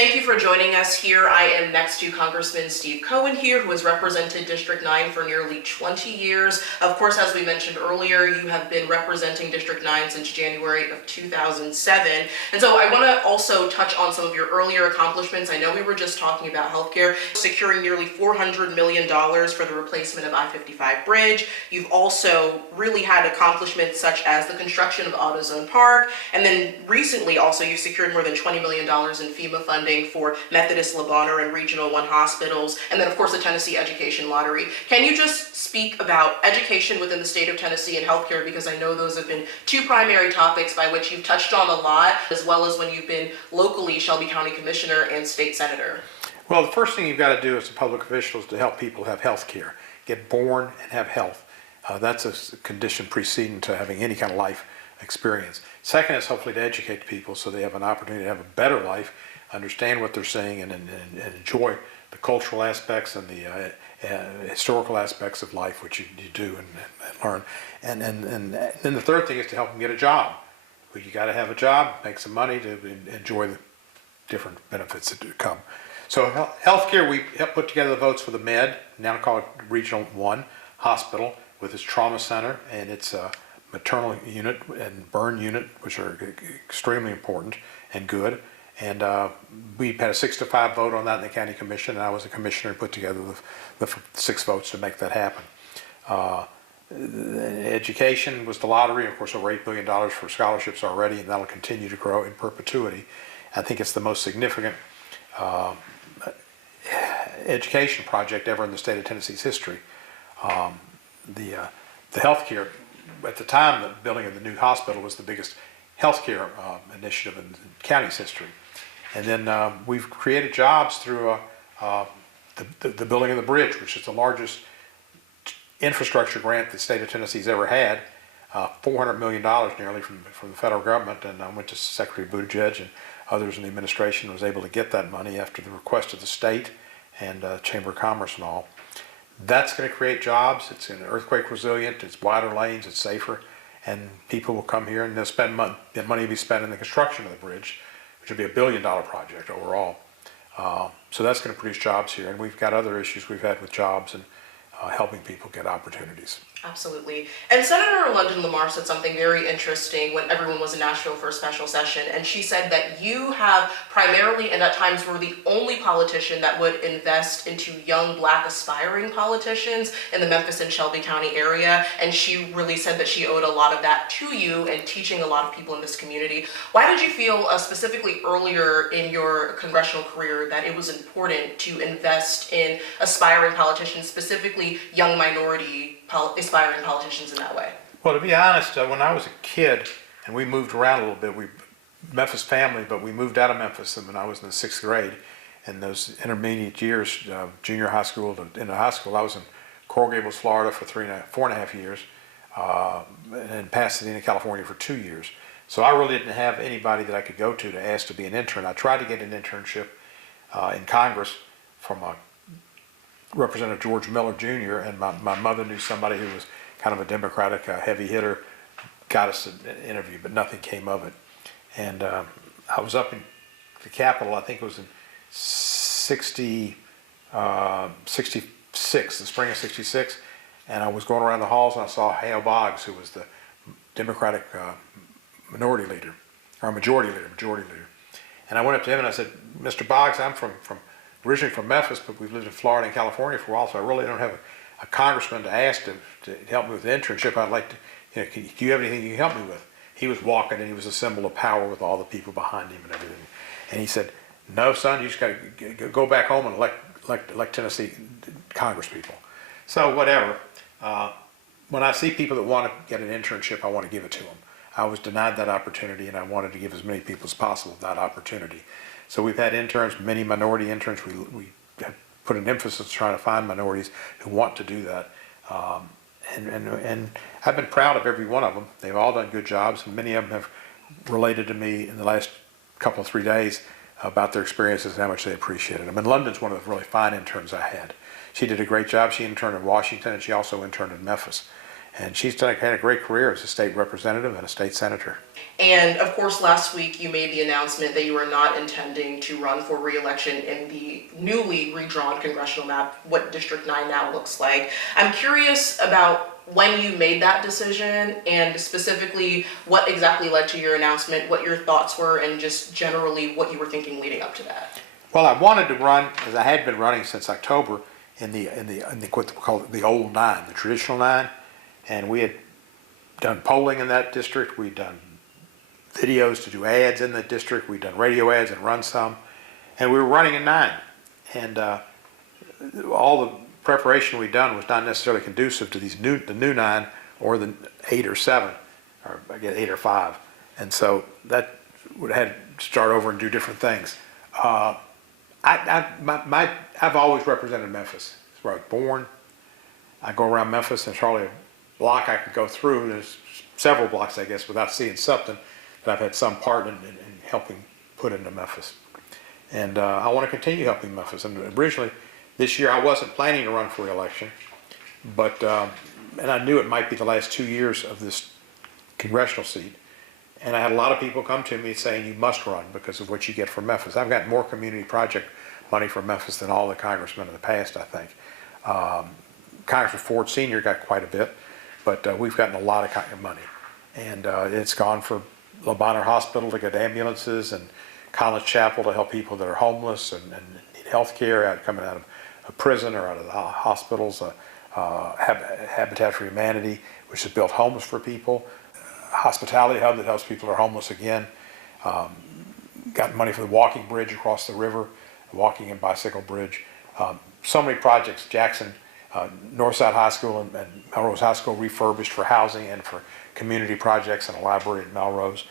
Thank you for joining us here. I am next to Congressman Steve Cohen here, who has represented District 9 for nearly 20 years. Of course, as we mentioned earlier, you have been representing District 9 since January of 2007. And so I want to also touch on some of your earlier accomplishments. I know we were just talking about healthcare, securing nearly $400 million for the replacement of I-55 bridge. You've also really had accomplishments such as the construction of AutoZone Park, and then recently also you've secured more than $20 million in FEMA funding for Methodist, Le Bonheur, and Regional 1 hospitals, and then of course the Tennessee Education Lottery. Can you just speak about education within the state of Tennessee and healthcare, because I know those have been two primary topics by which you've touched on a lot, as well as when you've been locally Shelby County Commissioner and State Senator? Well, the first thing you've got to do as a public official is to help people have health care, get born and have health. That's a condition preceding to having any kind of life experience. Second is hopefully to educate people so they have an opportunity to have a better life, understand what they're seeing, and enjoy the cultural aspects and the historical aspects of life, which you do and learn. And then the third thing is to help them get a job. Well, you got to have a job, make some money to enjoy the different benefits that come. So healthcare, we helped put together the votes for the Med, now called Regional 1 Hospital, with its trauma center and its maternal unit and burn unit, which are extremely important and good. And we had a 6-5 vote on that in the county commission, and I was a commissioner and put together the 6 votes to make that happen. Education was the lottery, of course, over $8 billion for scholarships already, and that'll continue to grow in perpetuity. I think it's the most significant education project ever in the state of Tennessee's history. The healthcare, at the time, the building of the new hospital was the biggest healthcare initiative in the county's history. And then we've created jobs through the building of the bridge, which is the largest infrastructure grant the state of Tennessee's ever had, $400 million nearly from the federal government. And I went to Secretary Buttigieg and others in the administration and was able to get that money after the request of the state and Chamber of Commerce and all. That's going to create jobs. It's earthquake resilient, it's wider lanes, it's safer, and people will come here and they'll spend money. The money will be spent in the construction of the bridge, which will be $1 billion project overall. So that's going to produce jobs here, and we've got other issues we've had with jobs and helping people get opportunities. Absolutely. And Senator London Lamar said something very interesting when everyone was in Nashville for a special session, and she said that you have primarily and at times were the only politician that would invest into young Black aspiring politicians in the Memphis and Shelby County area, and she really said that she owed a lot of that to you and teaching a lot of people in this community. Why did you feel specifically earlier in your congressional career that it was important to invest in aspiring politicians, specifically young minority aspiring politicians in that way? Well, to be honest, when I was a kid, and we moved around a little bit, Memphis family, but we moved out of Memphis when I was in the 6th grade. In those intermediate years, junior high school to into high school, I was in Coral Gables, Florida for 4.5 years, and Pasadena, California for 2 years. So I really didn't have anybody that I could go to ask to be an intern. I tried to get an internship in Congress from Representative George Miller Jr., and my mother knew somebody who was kind of a Democratic heavy hitter, got us an interview, but nothing came of it. And I was up in the Capitol, I think it was in 66, the spring of 66, and I was going around the halls and I saw Hale Boggs, who was the Democratic majority leader. And I went up to him and I said, Mr. Boggs, I'm originally from Memphis, but we've lived in Florida and California for a while, so I really don't have a congressman to ask to help me with the internship. I'd like to, do you have anything you can help me with? He was walking and he was a symbol of power with all the people behind him and everything. And he said, no, son, you just got to go back home and elect Tennessee Congress people. So whatever. When I see people that want to get an internship, I want to give it to them. I was denied that opportunity, and I wanted to give as many people as possible that opportunity. So we've had interns, many minority interns. We have put an emphasis trying to find minorities who want to do that. And I've been proud of every one of them. They've all done good jobs, and many of them have related to me in the last couple of 3 days about their experiences and how much they appreciated them. And London's one of the really fine interns I had. She did a great job. She interned in Washington, and she also interned in Memphis. And she's had a great career as a state representative and a state senator. And of course, last week you made the announcement that you are not intending to run for re-election in the newly redrawn congressional map, what District 9 now looks like. I'm curious about when you made that decision and specifically what exactly led to your announcement, what your thoughts were, and just generally what you were thinking leading up to that. Well, I wanted to run, as I had been running since October, in the what we call the old 9, the traditional 9, and we had done polling in that district. We'd done videos to do ads in the district. We'd done radio ads and run some, and we were running in 9. And all the preparation we'd done was not necessarily conducive to the new 9 or the 8 or 7, or I guess 8 or 5. And so that would have had to start over and do different things. I've always represented Memphis. That's where I was born. I go around Memphis, and there's hardly a block I could go through. There's several blocks, I guess, without seeing something that I've had some part in helping put into Memphis. And I want to continue helping Memphis. And originally, this year, I wasn't planning to run for re-election, but and I knew it might be the last 2 years of this congressional seat. And I had a lot of people come to me saying, you must run because of what you get from Memphis. I've got more community project money from Memphis than all the congressmen in the past, I think. Congressman Ford Sr. got quite a bit, but we've gotten a lot of money. And it's gone for Le Bonheur Hospital to get ambulances, and College Chapel to help people that are homeless and need health care coming out of a prison or out of the hospitals. Habitat for Humanity, which has built homes for people. Hospitality Hub that helps people that are homeless again. Got money for the walking bridge across the river, walking and bicycle bridge. So many projects. Jackson, Northside High School and Melrose High School refurbished for housing and for community projects, and a library at Melrose.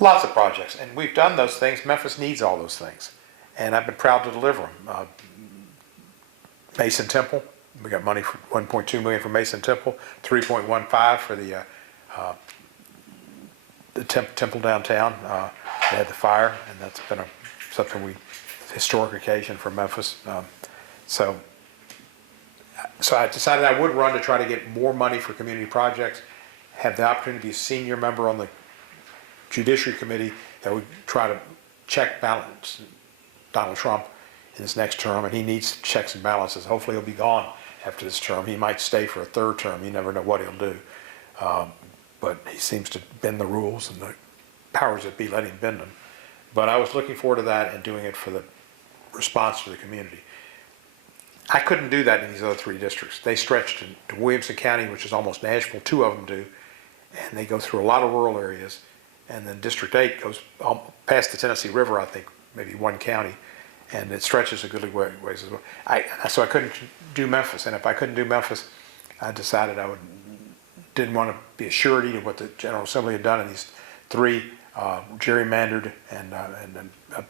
Lots of projects, and we've done those things. Memphis needs all those things, and I've been proud to deliver them. Mason Temple, we got money for $1.2 million for Mason Temple, $3.15 for the temple downtown. They had the fire, and that's been something historic occasion for Memphis. So I decided I would run to try to get more money for community projects, have the opportunity to be a senior member on the Judiciary Committee that would try to check balance Donald Trump in his next term, and he needs checks and balances. Hopefully he'll be gone after this term. He might stay for a third term. You never know what he'll do. But he seems to bend the rules, and the powers that be let him bend them. But I was looking forward to that and doing it for the response to the community. I couldn't do that in these other 3 districts. They stretch to Williamson County, which is almost Nashville. 2 of them do. And they go through a lot of rural areas. And then District 8 goes past the Tennessee River, I think, maybe 1 county. And it stretches a goodly ways as well. So I couldn't do Memphis. And if I couldn't do Memphis, I decided didn't want to be a surety to what the General Assembly had done in these 3 gerrymandered and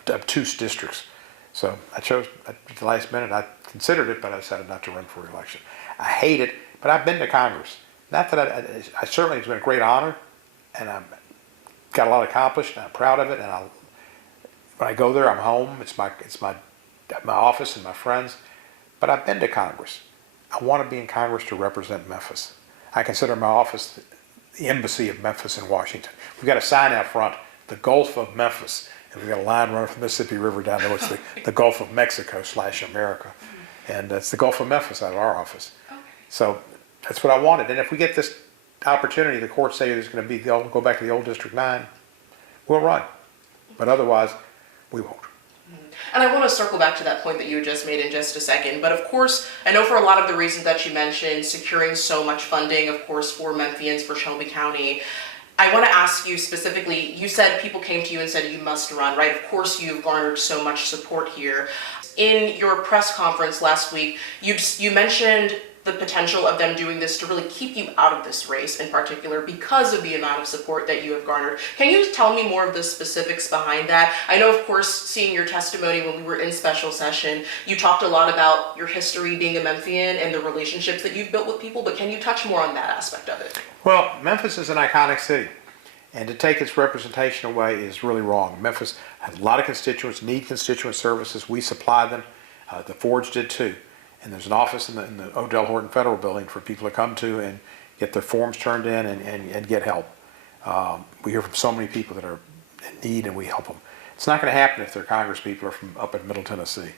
obtuse districts. So I chose at the last minute. I considered it, but I decided not to run for re-election. I hate it, but I've been to Congress. Not that I certainly, it's been a great honor, and I've got a lot accomplished, and I'm proud of it. And when I go there, I'm home. It's my office and my friends. But I've been to Congress. I want to be in Congress to represent Memphis. I consider my office the embassy of Memphis in Washington. We've got a sign out front, the Gulf of Memphis. And we've got a line running from the Mississippi River down there. It's the Gulf of Mexico / America. And it's the Gulf of Memphis out of our office. Okay. So that's what I wanted. And if we get this opportunity, the courts say there's going to be, go back to the old District 9, we'll run. But otherwise, we won't. And I want to circle back to that point that you just made in just a second. But of course, I know for a lot of the reasons that you mentioned, securing so much funding, of course, for Memphians, for Shelby County, I want to ask you specifically, you said people came to you and said you must run, right? Of course, you've garnered so much support here. In your press conference last week, you mentioned the potential of them doing this to really keep you out of this race in particular because of the amount of support that you have garnered. Can you tell me more of the specifics behind that? I know, of course, seeing your testimony when we were in special session, you talked a lot about your history being a Memphian and the relationships that you've built with people, but can you touch more on that aspect of it? Well, Memphis is an iconic city, and to take its representation away is really wrong. Memphis has a lot of constituents, need constituent services. We supply them. The Fords did too. and there's an office in the Odell Horton Federal Building for people to come to and get their forms turned in and get help. We hear from so many people that are in need, and we help them. It's not going to happen if their Congress people are from up in Middle Tennessee.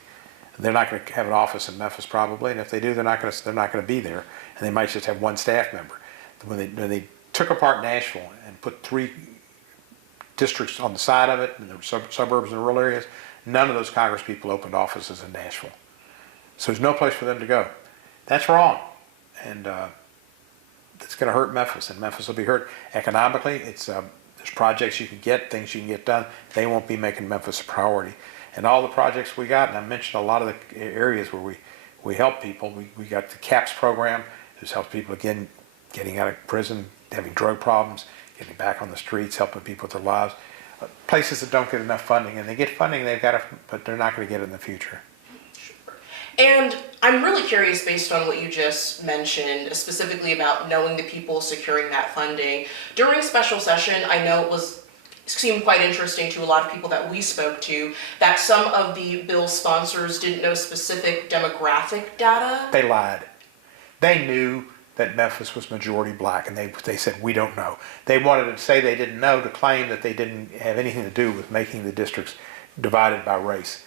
They're not going to have an office in Memphis probably, and if they do, they're not going to be there, and they might just have one staff member. When they took apart Nashville and put 3 districts on the side of it, and there were suburbs and rural areas, none of those Congress people opened offices in Nashville. So there's no place for them to go. That's wrong, and it's going to hurt Memphis, and Memphis will be hurt economically. There's projects you can get, things you can get done. They won't be making Memphis a priority. And all the projects we got, and I mentioned a lot of the areas where we help people. We got the CAPS program, which helps people again getting out of prison, having drug problems, getting back on the streets, helping people with their lives. Places that don't get enough funding, and they get funding, but they're not going to get it in the future. And I'm really curious, based on what you just mentioned, specifically about knowing the people securing that funding. During special session, I know it seemed quite interesting to a lot of people that we spoke to that some of the bill sponsors didn't know specific demographic data. They lied. They knew that Memphis was majority black, and they said, we don't know. They wanted to say they didn't know to claim that they didn't have anything to do with making the districts divided by race.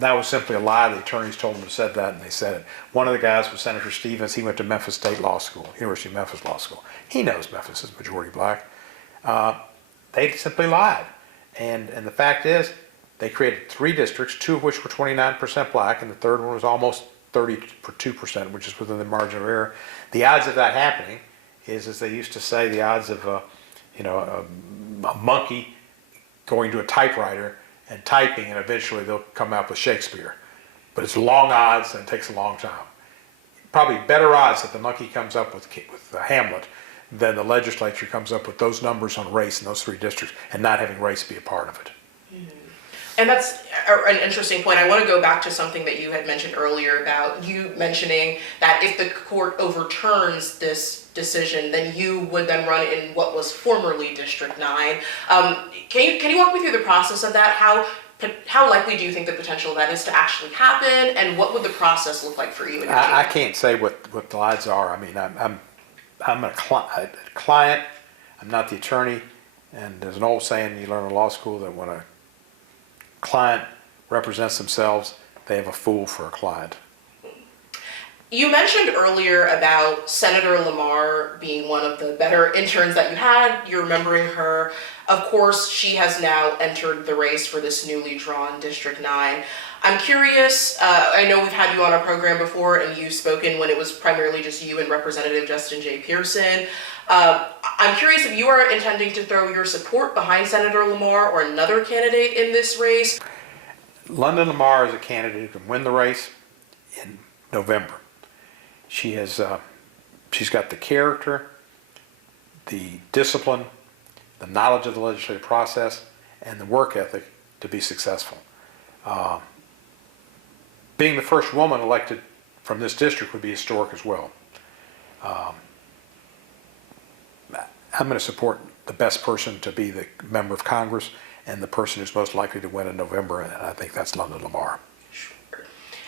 That was simply a lie. The attorneys told them to said that, and they said it. One of the guys was Senator Stevens. He went to Memphis State Law School, University of Memphis Law School. He knows Memphis is majority black. They simply lied. And the fact is, they created 3 districts, 2 of which were 29% black, and the third one was almost 32%, which is within the margin of error. The odds of that happening is, as they used to say, the odds of a monkey going to a typewriter and typing, and eventually they'll come out with Shakespeare. But it's long odds, and it takes a long time. Probably better odds that the monkey comes up with Hamlet than the legislature comes up with those numbers on race in those 3 districts and not having race be a part of it. Mm-hmm. And that's an interesting point. I want to go back to something that you had mentioned earlier about you mentioning that if the court overturns this decision, then you would then run in what was formerly District 9. Can you walk me through the process of that? How likely do you think the potential of that is to actually happen, and what would the process look like for you? I can't say what the odds are. I mean, I'm a client. I'm not the attorney. And there's an old saying you learn in law school that when a client represents themselves, they have a fool for a client. You mentioned earlier about Senator Lamar being one of the better interns that you had. You're remembering her. Of course, she has now entered the race for this newly drawn District 9. I'm curious, I know we've had you on our program before, and you've spoken when it was primarily just you and Representative Justin J. Pearson. I'm curious if you are intending to throw your support behind Senator Lamar or another candidate in this race. London Lamar is a candidate who can win the race in November. She's got the character, the discipline, the knowledge of the legislative process, and the work ethic to be successful. Being the first woman elected from this district would be historic as well. I'm going to support the best person to be the member of Congress and the person who's most likely to win in November, and I think that's London Lamar. Sure.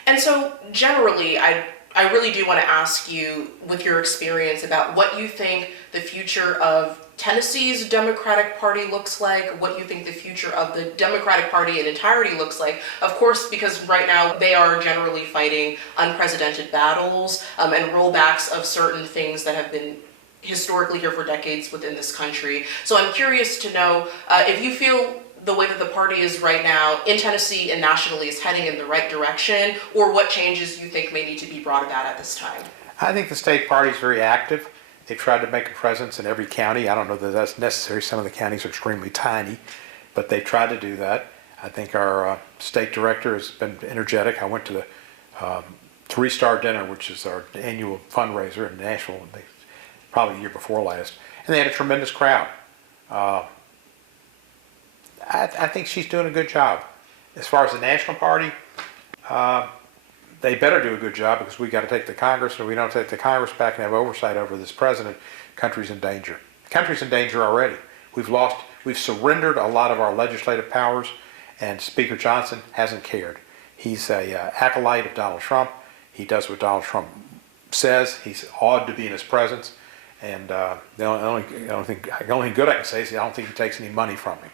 And so generally, I really do want to ask you, with your experience, about what you think the future of Tennessee's Democratic Party looks like, what you think the future of the Democratic Party in entirety looks like. Of course, because right now they are generally fighting unprecedented battles and rollbacks of certain things that have been historically here for decades within this country. So I'm curious to know if you feel the way that the party is right now in Tennessee and nationally is heading in the right direction, or what changes you think may need to be brought about at this time. I think the state party is very active. They've tried to make a presence in every county. I don't know that that's necessary. Some of the counties are extremely tiny, but they've tried to do that. I think our state director has been energetic. I went to the 3-Star Dinner, which is our annual fundraiser in Nashville, probably the year before last, and they had a tremendous crowd. I think she's doing a good job. As far as the national party, they better do a good job, because we got to take the Congress, and if we don't take the Congress back and have oversight over this president, the country's in danger. The country's in danger already. We've surrendered a lot of our legislative powers, and Speaker Johnson hasn't cared. He's a acolyte of Donald Trump. He does what Donald Trump says. He's awed to be in his presence. And the only thing good I can say is I don't think he takes any money from me.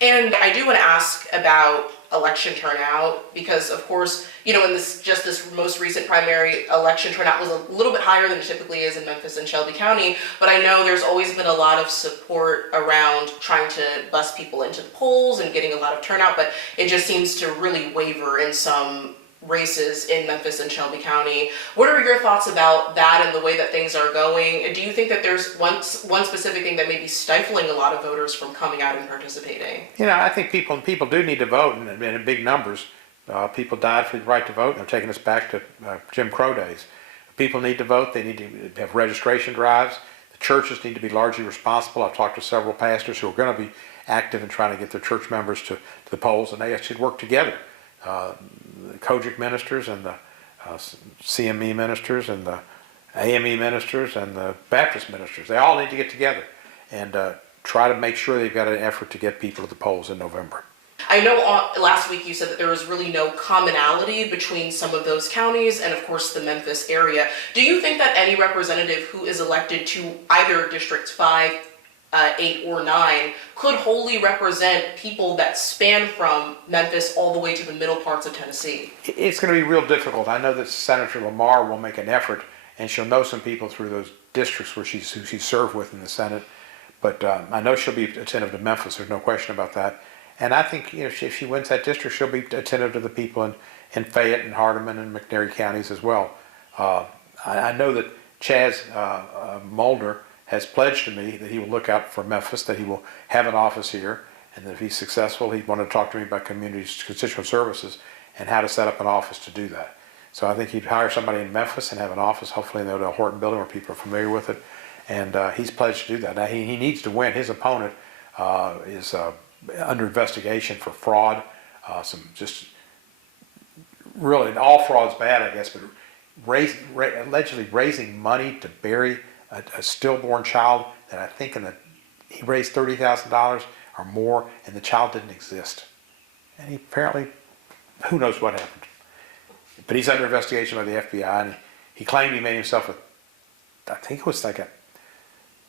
And I do want to ask about election turnout because, of course, in this most recent primary, election turnout was a little bit higher than it typically is in Memphis and Shelby County. But I know there's always been a lot of support around trying to bus people into the polls and getting a lot of turnout, but it just seems to really waver in some races in Memphis and Shelby County. What are your thoughts about that and the way that things are going? Do you think that there's one specific thing that may be stifling a lot of voters from coming out and participating? I think people do need to vote in big numbers. People died for the right to vote, and they're taking us back to Jim Crow days. People need to vote. They need to have registration drives. The churches need to be largely responsible. I've talked to several pastors who are going to be active in trying to get their church members to the polls, and they should work together. The Kojic ministers and the CME ministers and the AME ministers and the Baptist ministers, they all need to get together and try to make sure they've got an effort to get people to the polls in November. I know last week you said that there was really no commonality between some of those counties and, of course, the Memphis area. Do you think that any representative who is elected to either District 5, 8, or 9 could wholly represent people that span from Memphis all the way to the middle parts of Tennessee? It's going to be real difficult. I know that Senator Lamar will make an effort, and she'll know some people through those districts who she served with in the Senate. But I know she'll be attentive to Memphis. There's no question about that. And I think if she wins that district, she'll be attentive to the people in Fayette and Hardeman and McNairy counties as well. I know that Chaz Mulder has pledged to me that he will look out for Memphis, that he will have an office here, and that if he's successful, he'd want to talk to me about constituent services and how to set up an office to do that. So I think he'd hire somebody in Memphis and have an office, hopefully in the Odell Horton building where people are familiar with it, and he's pledged to do that. Now he needs to win. His opponent is under investigation for fraud, really, all fraud's bad, I guess, but allegedly raising money to bury a stillborn child that I think he raised $30,000 or more, and the child didn't exist. And he apparently, who knows what happened. But he's under investigation by the FBI, and he claimed he made himself I think it was like a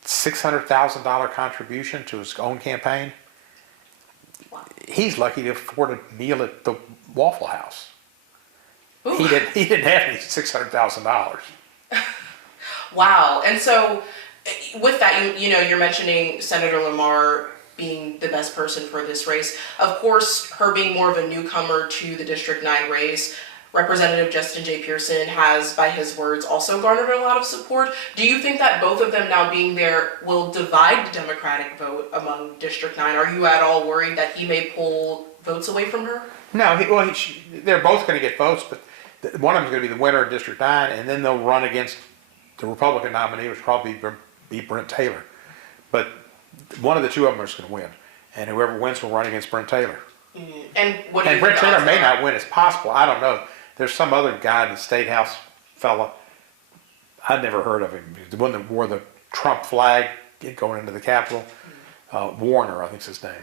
$600,000 contribution to his own campaign. Wow. He's lucky to afford a meal at the Waffle House. Ooh. He didn't have any $600,000. Wow. And so with that, you're mentioning Senator Lamar being the best person for this race. Of course, her being more of a newcomer to the District 9 race, Representative Justin J. Pearson has, by his words, also garnered a lot of support. Do you think that both of them now being there will divide the Democratic vote among District 9? Are you at all worried that he may pull votes away from her? No, they're both going to get votes, but one of them is going to be the winner of District 9, and then they'll run against the Republican nominee, which will probably be Brent Taylor. But one of the two of them is going to win, and whoever wins will run against Brent Taylor. And Brent Taylor may not win. It's possible. I don't know. There's some other guy in the State House fella. I'd never heard of him. The one that wore the Trump flag going into the Capitol. Warner, I think's his name.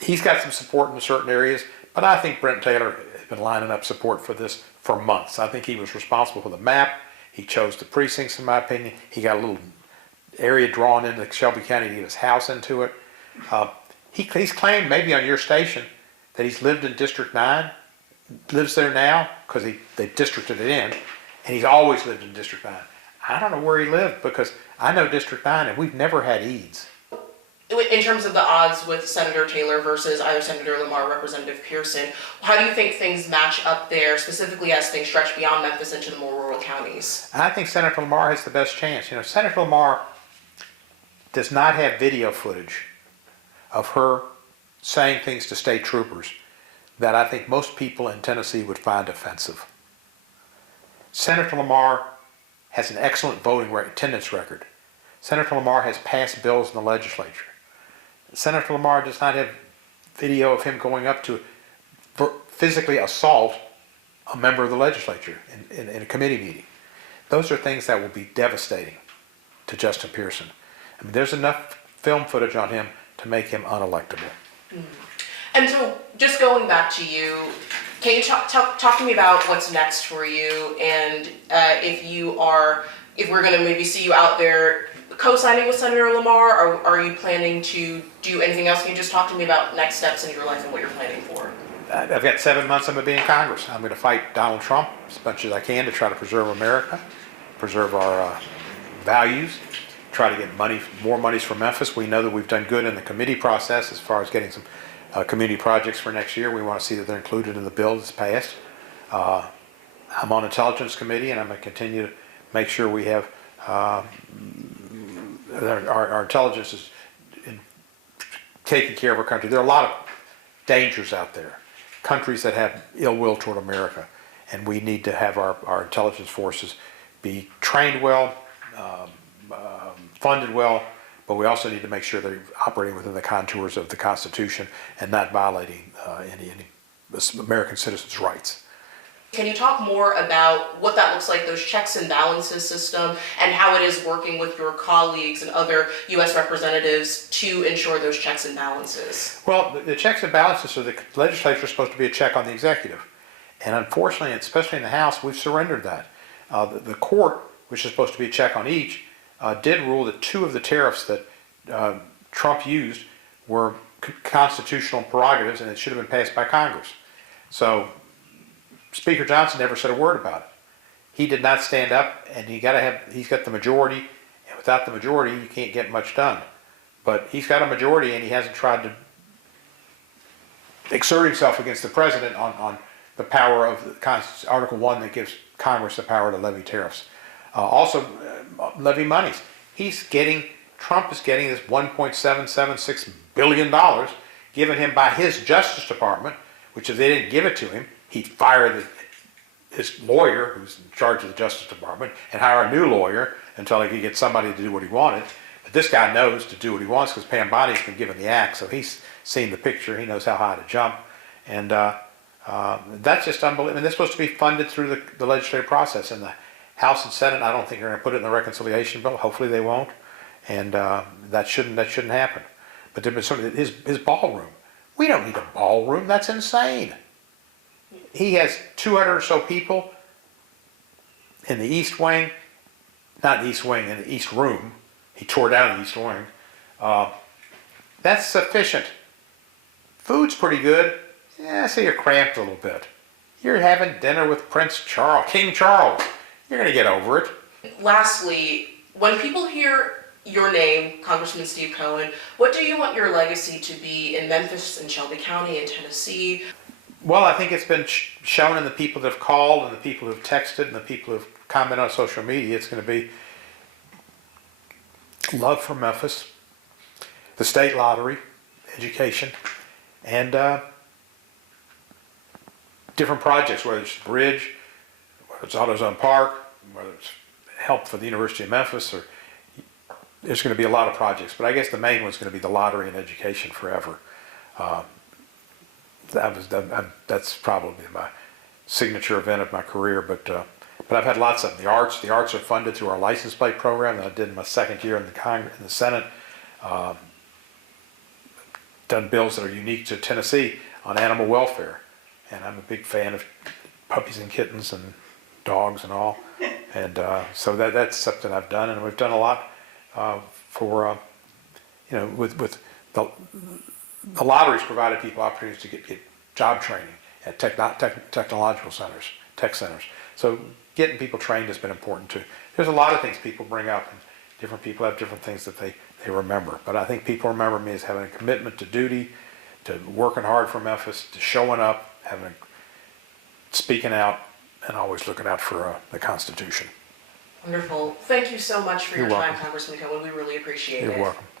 He's got some support in certain areas, but I think Brent Taylor has been lining up support for this for months. I think he was responsible for the map. He chose the precincts, in my opinion. He got a little area drawn into Shelby County to get his house into it. He's claimed, maybe on your station, that he's lived in District 9, lives there now, because they districted it in, and he's always lived in District 9. I don't know where he lived, because I know District 9, and we've never had Eads. In terms of the odds with Senator Taylor versus either Senator Lamar or Representative Pearson, how do you think things match up there, specifically as things stretch beyond Memphis into the more rural counties? I think Senator Lamar has the best chance. Senator Lamar does not have video footage of her saying things to state troopers that I think most people in Tennessee would find offensive. Senator Lamar has an excellent voting attendance record. Senator Lamar has passed bills in the legislature. Senator Lamar does not have video of him going up to physically assault a member of the legislature in a committee meeting. Those are things that will be devastating to Justin Pearson. I mean, there's enough film footage on him to make him unelectable. And so, just going back to you, Can you talk to me about what's next for you, and if we're going to maybe see you out there co-signing with Senator Lamar, or are you planning to do anything else? Can you just talk to me about next steps in your life and what you're planning for? I've got 7 months I'm going to be in Congress. I'm going to fight Donald Trump as much as I can to try to preserve America, preserve our values, try to get more monies for Memphis. We know that we've done good in the committee process as far as getting some community projects for next year. We want to see that they're included in the bill that's passed. I'm on Intelligence Committee, and I'm going to continue to make sure we have our intelligence is taking care of our country. There are a lot of dangers out there, countries that have ill will toward America, and we need to have our intelligence forces be trained well, funded well, but we also need to make sure they're operating within the contours of the Constitution and not violating any American citizens' rights. Can you talk more about what that looks like, those checks and balances system, and how it is working with your colleagues and other U.S. representatives to ensure those checks and balances? Well, the checks and balances, so the legislature is supposed to be a check on the executive. And unfortunately, especially in the House, we've surrendered that. The court, which is supposed to be a check on each, did rule that 2 of the tariffs that Trump used were constitutional prerogatives, and it should have been passed by Congress. So Speaker Johnson never said a word about it. He did not stand up, and he's got the majority, and without the majority, you can't get much done. But he's got a majority, and he hasn't tried to exert himself against the president on the power of Article 1 that gives Congress the power to levy tariffs. Also, levy monies. Trump is getting this $1.776 billion given him by his Justice Department, which if they didn't give it to him, he'd fire his lawyer, who's in charge of the Justice Department, and hire a new lawyer until he could get somebody to do what he wanted. But this guy knows to do what he wants because Pam Body's been given the axe, so he's seen the picture. He knows how high to jump. And that's just unbelievable. And this is supposed to be funded through the legislative process. And the House and Senate, I don't think they're going to put it in the reconciliation bill. Hopefully they won't. And that shouldn't happen. But there was his ballroom. We don't need a ballroom. That's insane. He has 200 or so people in the East Wing, not the East Wing, in the East Room. He tore down the East Wing. That's sufficient. Food's pretty good. Yeah, I say you're cramped a little bit. You're having dinner with King Charles. You're going to get over it. Lastly, when people hear your name, Congressman Steve Cohen, what do you want your legacy to be in Memphis and Shelby County and Tennessee? Well, I think it's been shown in the people that have called and the people who have texted and the people who have commented on social media. It's going to be love for Memphis, the state lottery, education, and different projects, whether it's the bridge, whether it's AutoZone Park, whether it's help for the University of Memphis, or there's going to be a lot of projects. But I guess the main one's going to be the lottery and education forever. That's probably my signature event of my career, but I've had lots of them. The arts are funded through our license plate program that I did in my second year in the Senate. Done bills that are unique to Tennessee on animal welfare, and I'm a big fan of puppies and kittens and dogs and all, and so that's something I've done, and we've done a lot for with the lotteries provided people opportunities to get job training at technological centers, tech centers. So getting people trained has been important too. There's a lot of things people bring up, and different people have different things that they remember. But I think people remember me as having a commitment to duty, to working hard for Memphis, to showing up, speaking out, and always looking out for the Constitution. Wonderful. Thank you so much for your You're time, welcome. Congressman Cohen. We really appreciate it. You're welcome.